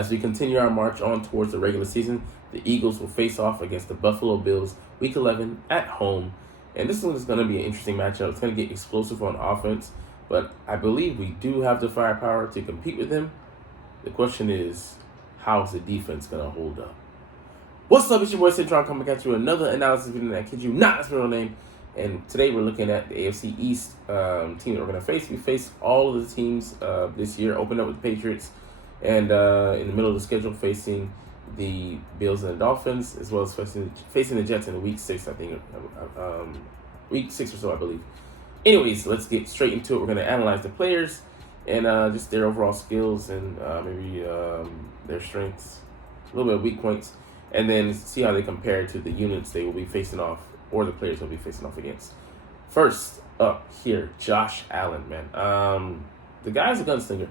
As we continue our march on towards the regular season, the Eagles will face off against the Buffalo Bills Week 11 at home. And this one is going to be an interesting matchup. It's going to get explosive on offense, but I believe we do have the firepower to compete with them. The question is, how is the defense going to hold up? What's up, it's your boy Citron coming at you another analysis video that I kid you not, that's my real name. And today we're looking at the AFC East team that we're going to face. We face all of the teams this year, opened up with the Patriots, and in the middle of the schedule facing the Bills and the Dolphins, as well as facing the Jets in week 6, I think, week 6 or so, I believe. Anyways, let's get straight into it. We're going to analyze the players and just their overall skills and maybe their strengths, a little bit of weak points, and then see how they compare to the units they will be facing off, or the players they'll be facing off against. First up here, Josh Allen, man. The guy's a gunslinger.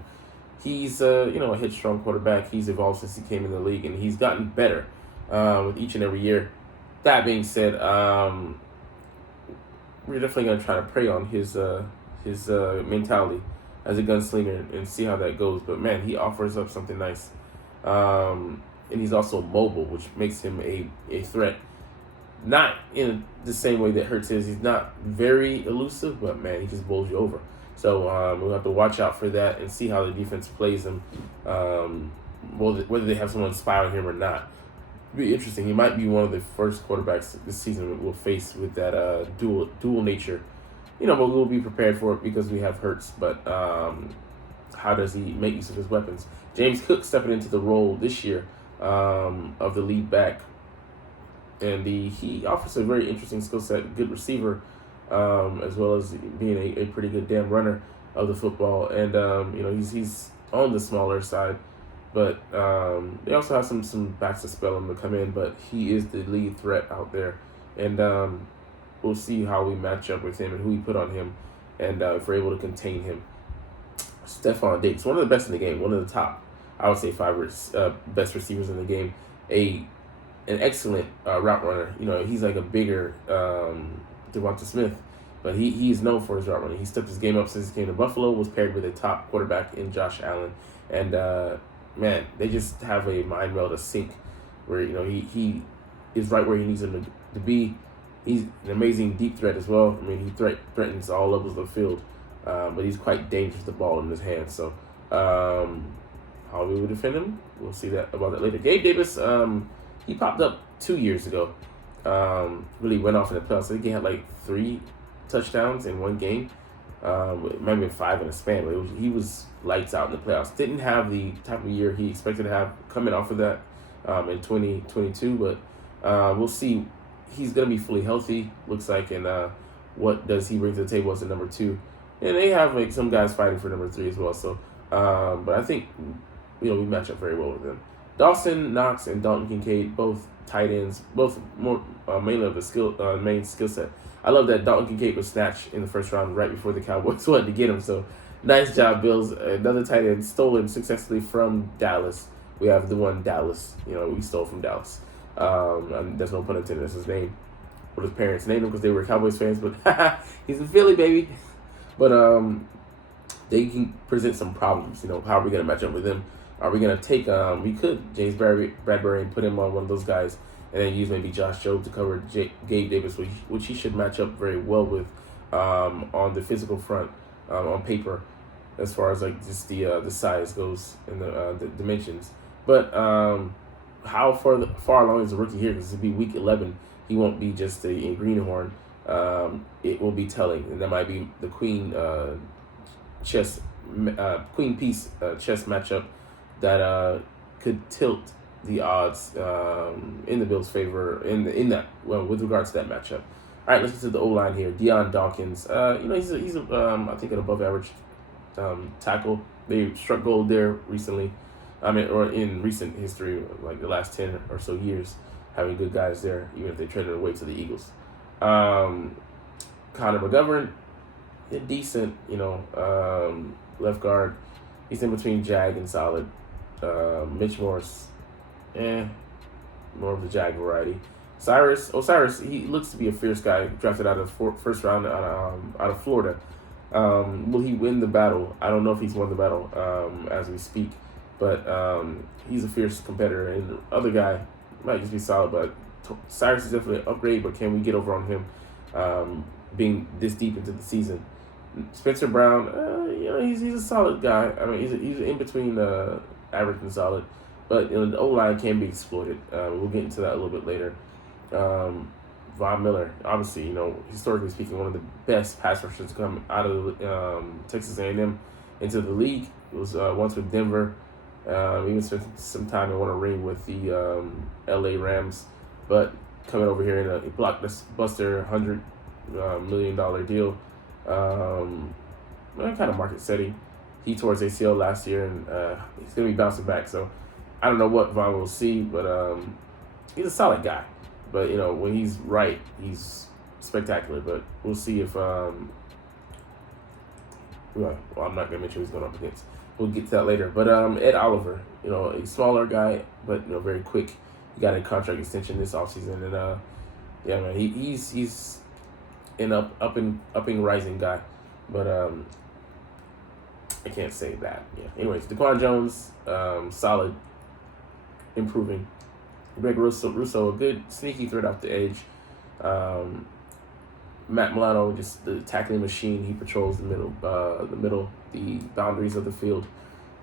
He's a headstrong quarterback. He's evolved since he came in the league, and he's gotten better with each and every year. That being said, we're definitely going to try to prey on his mentality as a gunslinger and see how that goes. But man, he offers up something nice. And he's also mobile, which makes him a threat. Not in the same way that Hurts is. He's not very elusive, but man, he just bowls you over. So we'll have to watch out for that and see how the defense plays him, whether they have someone spy on him or not. It'll be interesting. He might be one of the first quarterbacks this season we'll face with that dual nature. But we'll be prepared for it because we have Hurts. But how does he make use of his weapons? James Cook stepping into the role this year of the lead back. And he offers a very interesting skill set, good receiver, as well as being a pretty good damn runner of the football. And he's on the smaller side, but they also have some backs to spell him to come in. But he is the lead threat out there, and we'll see how we match up with him and who we put on him, and if we're able to contain him. Stephon Diggs, one of the best in the game, one of the top, I would say, 5 best receivers in the game. An excellent route runner. He's like a bigger Devonta Smith, but he is known for his route running. He stepped his game up since he came to Buffalo, was paired with a top quarterback in Josh Allen. And, man, they just have a mind meld, a sync, where, he is right where he needs him to be. He's an amazing deep threat as well. I mean, he threatens all levels of the field, but he's quite dangerous with the ball in his hands. So how we will defend him, we'll see about that later. Gabe Davis, he popped up 2 years ago. Really went off in the playoffs. I think he had like 3 touchdowns in one game. It might have been 5 in a span, but he was lights out in the playoffs. Didn't have the type of year he expected to have coming off of that in 2022, but we'll see. He's going to be fully healthy, looks like, and what does he bring to the table as a number 2? And they have like some guys fighting for number 3 as well. So, but I think we match up very well with them. Dawson Knox and Dalton Kincaid, both tight ends, both more mainly of the main skill set. I love that Dalton Kincaid was snatched in the first round right before the Cowboys wanted to get him. So nice job, Bills. Another tight end stolen successfully from Dallas. We have the one Dallas, we stole from Dallas. There's no pun intended. That's his name. What his parents named him because they were Cowboys fans, but he's in Philly, baby. But they can present some problems. How are we going to match up with them? Are we going to take, James Bradbury and put him on one of those guys and then use maybe Josh Jobe to cover Gabe Davis, which he should match up very well with on the physical front, on paper, as far as like just the size goes and the dimensions. But how far along is the rookie here? Because it'll be week 11. He won't be just a greenhorn. It will be telling, and that might be the queen piece chess matchup that could tilt the odds in the Bills' favor with regards to that matchup. All right, let's get to the O-line here. Deion Dawkins, he's I think an above average tackle. They struck gold there recently. Or in recent history, like the last 10 or so years, having good guys there, even if they traded away to the Eagles. Connor McGovern, decent, left guard. He's in between Jag and solid. Mitch Morse, more of the Jag variety. Osiris, he looks to be a fierce guy, drafted out of first round out of Florida. Will he win the battle? I don't know if he's won the battle as we speak. but he's a fierce competitor. And the other guy might just be solid, but Cyrus is definitely an upgrade. But can we get over on him being this deep into the season? Spencer Brown, he's a solid guy. I mean, he's in between average and solid, but the O line can be exploited. We'll get into that a little bit later. Von Miller, obviously, historically speaking, one of the best pass rushers to come out of Texas A&M into the league. It was once with Denver. Even spent some time and won a ring with the LA Rams, but coming over here in a blockbuster $100 million deal. Kind of market setting. He tore his ACL last year, and he's going to be bouncing back. So I don't know what Von will see, but he's a solid guy. But, when he's right, he's spectacular. But we'll see if I'm not going to mention who he's going up against. We'll get to that later. But Ed Oliver, a smaller guy, but very quick. He got a contract extension this offseason, and man, he's an up and rising guy. But I can't say that. Yeah. Anyways, Daquan Jones, solid, improving. Greg Russo, a good sneaky threat off the edge. Matt Milano, just the tackling machine. He patrols the middle, the boundaries of the field.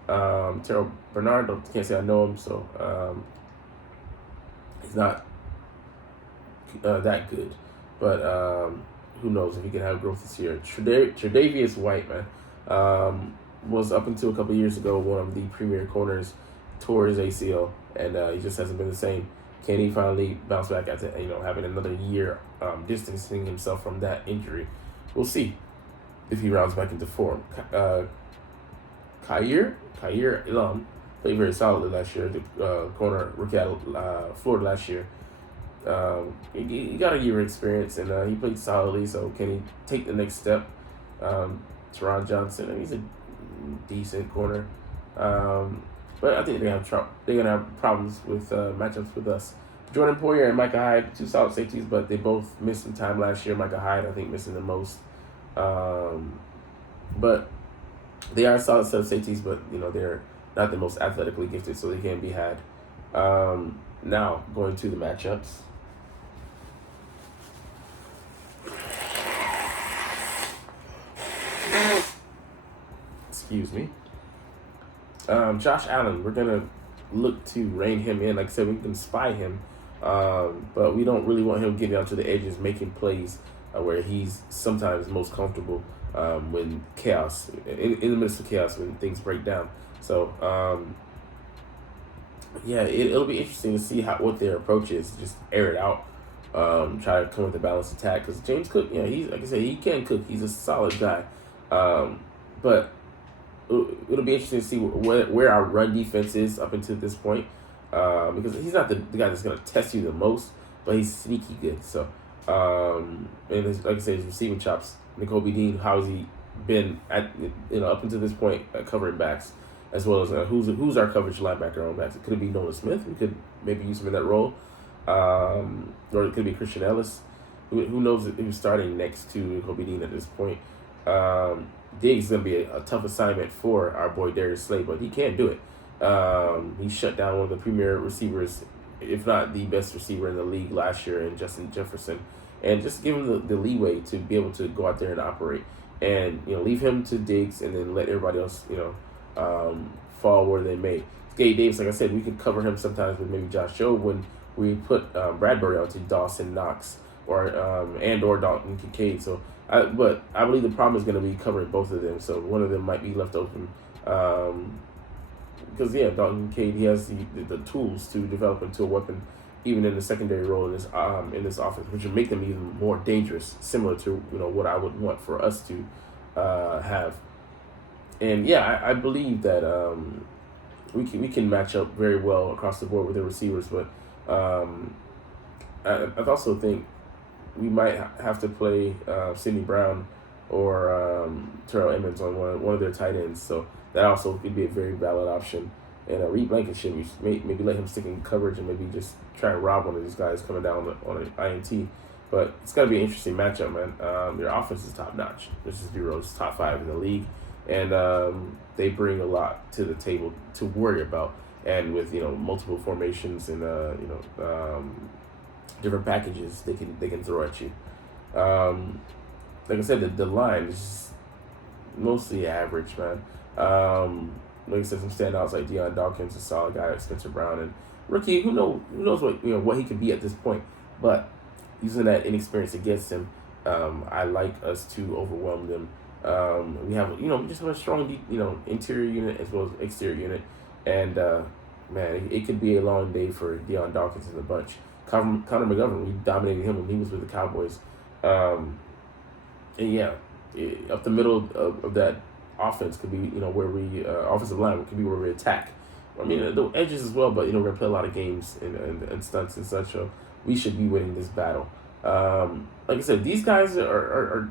Terrell Bernard, can't say I know him, so he's not that good. But who knows if he can have growth this year. Tre'Davious White, man, was up until a couple of years ago one of the premier corners, tore his ACL, and he just hasn't been the same. Can he finally bounce back after having another year distancing himself from that injury? We'll see if he rounds back into form. Kaiir Elam played very solidly last year. The corner rookie out of Florida last year. He got a year of experience, and he played solidly. So can he take the next step? Teron Johnson, he's a decent corner. But I think they're gonna have problems with matchups with us. Jordan Poyer and Micah Hyde, two solid safeties, but they both missed some time last year. Micah Hyde, I think, missing the most. But they are a solid set of safeties, but they're not the most athletically gifted, so they can be had. Now going to the matchups. Excuse me. Josh Allen, we're going to look to rein him in. Like I said, we can spy him, but we don't really want him getting out to the edges, making plays where he's sometimes most comfortable when chaos, in the midst of chaos, when things break down. So, it'll be interesting to see what their approach is. Just air it out, try to come with a balanced attack. Because James Cook, he's, like I said, he can cook. He's a solid guy. But it'll be interesting to see where our run defense is up until this point, because he's not the guy that's going to test you the most, but he's sneaky good. So, and like I said, his receiving chops, Nakobe Dean, how has he been at up until this point covering backs, as well as who's our coverage linebacker on backs? It could be Nolan Smith. We could maybe use him in that role, or it could be Christian Ellis. Who knows who's starting next to Nakobe Dean at this point? Diggs is going to be a tough assignment for our boy Darius Slay, but he can do it. He shut down one of the premier receivers, if not the best receiver in the league last year, in Justin Jefferson. And just give him the leeway to be able to go out there and operate. And, leave him to Diggs and then let everybody else, fall where they may. Gabe Davis, like I said, we could cover him sometimes with maybe Josh Jobe when we put Bradbury onto Dawson Knox or Dalton Kincaid. So, but I believe the problem is going to be covering both of them. So one of them might be left open. Because, Dalton Kincaid, he has the tools to develop into a weapon, even in the secondary role in this offense, which would make them even more dangerous, similar to what I would want for us to have. And I believe that we can match up very well across the board with the receivers, but I also think we might have to play Sidney Brown or Terrell Emmons on one of their tight ends. So that also could be a very valid option. And Reed Blankenship, maybe let him stick in coverage and maybe just try and rob one of these guys coming down on an INT. But it's going to be an interesting matchup, man. Their offense is top-notch. This is Bureau's top 5 in the league. and they bring a lot to the table to worry about. And with multiple formations and different packages they can throw at you. Like I said, the line is mostly average, man. Like I said, some standouts like Deion Dawkins, a solid guy, like Spencer Brown, and rookie. Who knows what he could be at this point. But using that inexperience against him, I like us to overwhelm them. We have we just have a strong interior unit as well as exterior unit, and man, it could be a long day for Deion Dawkins and the bunch. Connor McGovern, we dominated him when he was with the Cowboys. And yeah, up the middle of that offense could be where we offensive line could be where we attack. I mean the edges as well, but we're gonna play a lot of games and stunts and such. So we should be winning this battle. Like I said, these guys are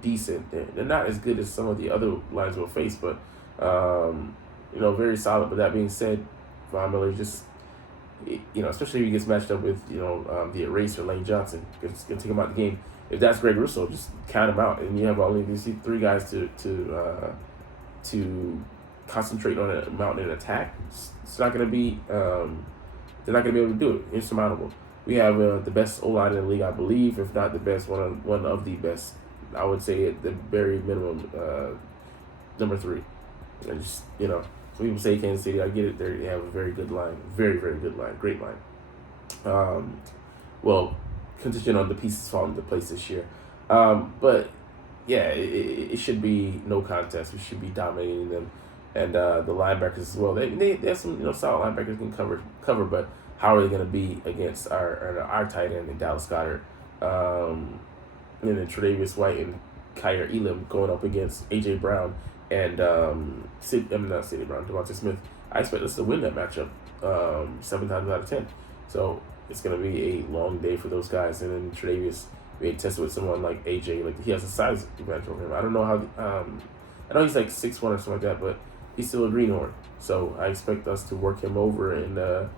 decent. They're not as good as some of the other lines we'll face, but very solid. But that being said, Von Miller just especially if he gets matched up with the eraser Lane Johnson, it's gonna take him out the game. If that's Greg Russo, just count him out, and you have only these three guys to concentrate on a mountain and attack. It's not gonna be they're not gonna be able to do it. Insurmountable. We have the best O-line in the league, I believe, if not the best, one of the best. I would say at the very minimum, number 3. And just some people say Kansas City. I get it. They have a very good line, very very good line, great line. Well, contingent on the pieces falling into place this year, but yeah, it should be no contest. We should be dominating them, and the linebackers as well. They have some solid linebackers can cover, but how are they going to be against our tight end, Dallas Goedert, and then Tre'Davious White and Kyer Elam going up against AJ Brown and not Sidney Brown, Devontae Smith. I expect us to win that matchup 7 times out of 10. So it's going to be a long day for those guys. And then Tre'Davious being tested with someone like AJ, like he has a size advantage over him. I don't know how. I know he's like 6'1" or something like that, but he's still a greenhorn. So I expect us to work him over and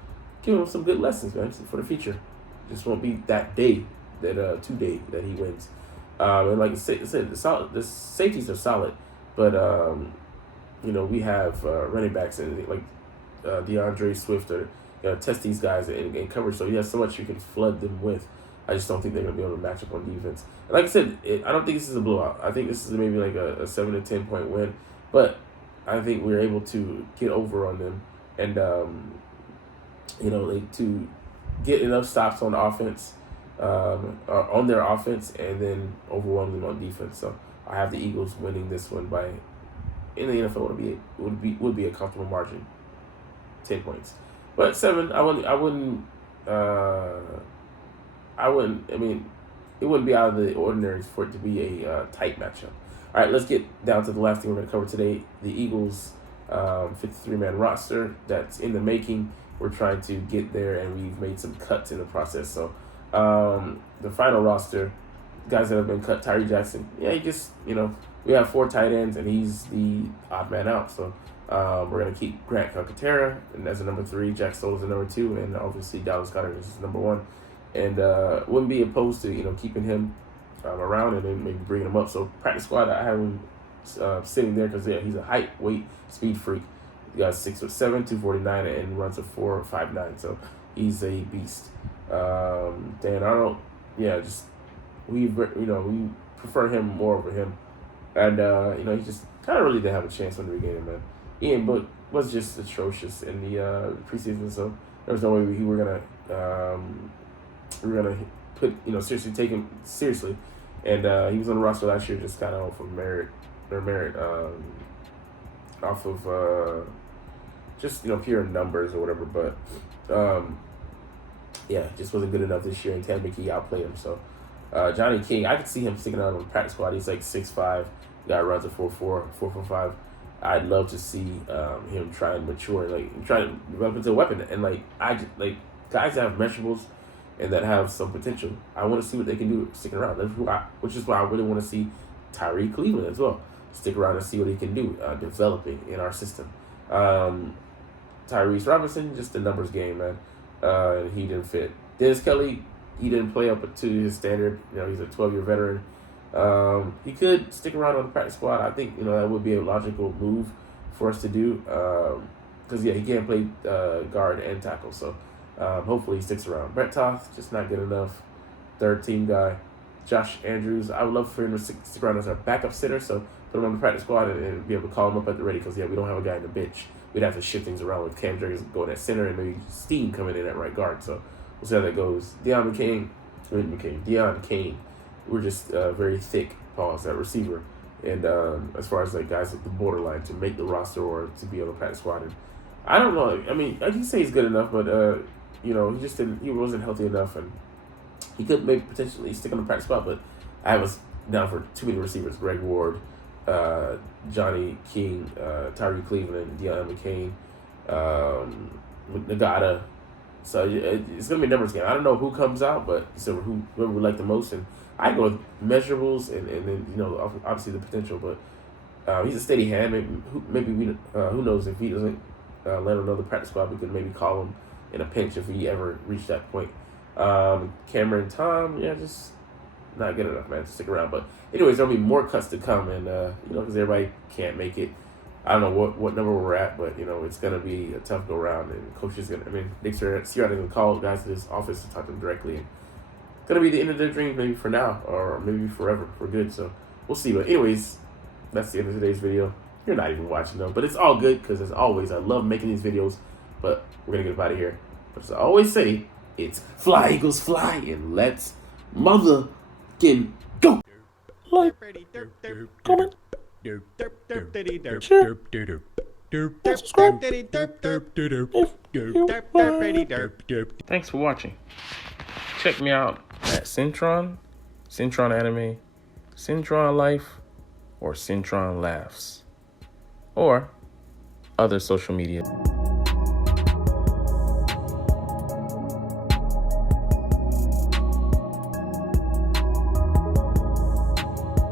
give him some good lessons, man, for the future. Just won't be that day, today that he wins. And like I said, the safeties are solid, but we have running backs and like DeAndre Swift or test these guys in coverage. So he has so much you can flood them with. I just don't think they're gonna be able to match up on defense. And like I said, I don't think this is a blowout. I think this is maybe like a 7 to 10 point win, but I think we're able to get over on them and to get enough stops on offense, on their offense, and then overwhelm them on defense. So I have the Eagles winning this one by, in the NFL, would be a comfortable margin, 10 points. But 7, I wouldn't. I mean, it wouldn't be out of the ordinary for it to be a tight matchup. All right, let's get down to the last thing we're going to cover today. The Eagles' 53-man roster that's in the making. We're trying to get there, and we've made some cuts in the process. So the final roster, guys that have been cut, Tyree Jackson, he just, we have 4 tight ends, and he's the odd man out. So we're going to keep Grant Calcaterra and as a number 3, Jack Stoll as a number 2, and obviously Dallas Goedert is number 1. And wouldn't be opposed to, keeping him around and then maybe bringing him up. So practice squad, I have him sitting there because he's a height, weight, speed freak. He got 6'7", 249, and runs a 4.59. So he's a beast. Dan Arnold, we prefer him more over him, and he just kind of really didn't have a chance from the beginning, man. Ian Book was just atrocious in the preseason, so there was no way we were gonna seriously take him seriously, and he was on the roster last year just kind of off of merit off of just pure numbers or whatever, but just wasn't good enough this year, and Ted McKee outplayed him. So Johnny King, I could see him sticking out on the practice squad. He's like 6'5", guy runs a 4.4, 4.45. I'd love to see him try and mature, try to develop into a weapon, and guys that have measurables and that have some potential. I want to see what they can do sticking around. Which is why I really want to see Tyree Cleveland as well stick around and see what he can do developing in our system. Tyrese Robinson, just a numbers game, man. He didn't fit. Dennis Kelly, he didn't play up to his standard. He's a 12-year veteran. He could stick around on the practice squad. I think that would be a logical move for us to do. Because he can't play guard and tackle, so hopefully he sticks around. Brett Toth, just not good enough. Third team guy. Josh Andrews, I would love for him to stick around as our backup sitter, so put him on the practice squad and be able to call him up at the ready, because we don't have a guy in the bench. We'd have to shift things around with Cam Jurgens going at center and maybe Steen coming in at right guard, so we'll see how that goes. Deion Kane, we're just very thick, pause, at receiver. And as far as like guys at the borderline to make the roster or to be on the practice squad, and I don't know. I mean, I can say he's good enough, but he wasn't healthy enough, and he could maybe potentially stick on the practice squad. But I was down for too many receivers: Greg Ward, Johnny King, Tyree Cleveland, Deion McCain, Nagata. So it's gonna be a numbers game. I don't know who comes out, but so whoever we like the most, and I go with measurables and then obviously the potential. But he's a steady hand. Who knows if he doesn't land another practice squad, we could maybe call him in a pinch if he ever reached that point. Cameron Tom, just not good enough, man, to stick around. But anyways, there'll be more cuts to come, and because everybody can't make it. I don't know what number we're at, but it's gonna be a tough go round, and coach is Nick Sirianni's gonna call guys to his office to talk to them directly. And it's gonna be the end of their dream, maybe for now, or maybe forever for good. So we'll see. But anyways, that's the end of today's video. You're not even watching though, but it's all good because as always, I love making these videos. But we're gonna get out of here. But as I always say, it's fly Eagles fly, and let's motherfucking go. Like, comment, share, and subscribe Thanks for watching. Check me out at Centron Anime, Centron Life, or Centron Laughs, or other social media.